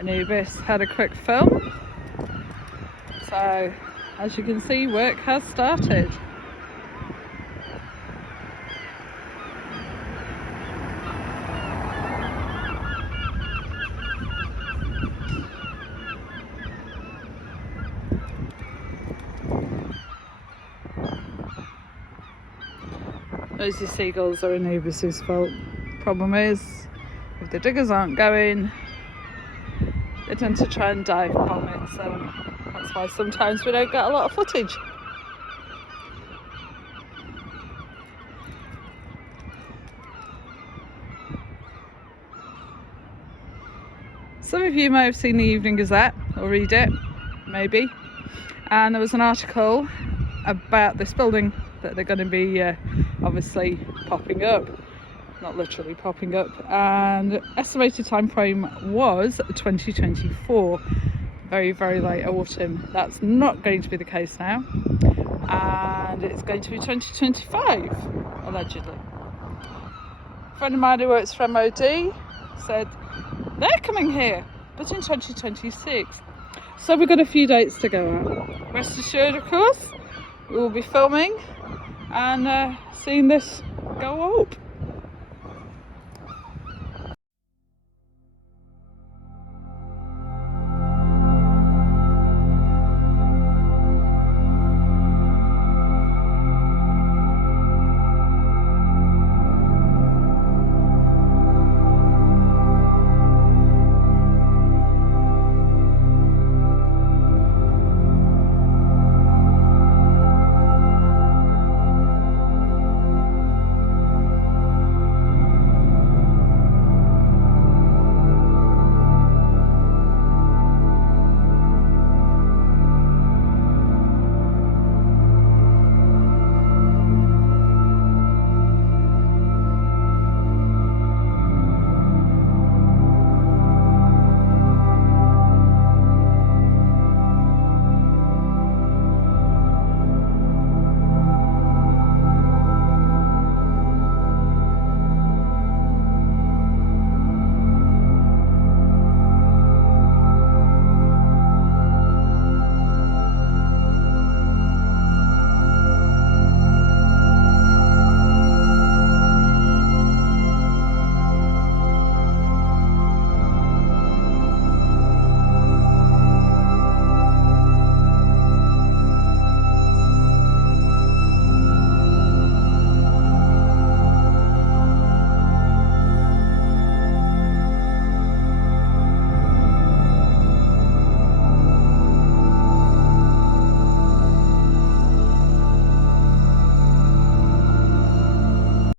Anubis had a quick film. So as you can see, work has started. Those seagulls are Anubis's fault. Problem is, if the diggers aren't going, they tend to try and dive bomb it, so that's why sometimes we don't get a lot of footage. Some of you may have seen the Evening Gazette or read it, maybe, and there was an article about this building that they're going to be obviously popping up, not literally popping up, and estimated time frame was 2024, very late autumn. That's not going to be the case now, and it's going to be 2025 allegedly. A friend of mine who works for MOD said they're coming here, but in 2026. So we've got a few dates to go out. Rest assured, of course, we will be filming and seeing this go up.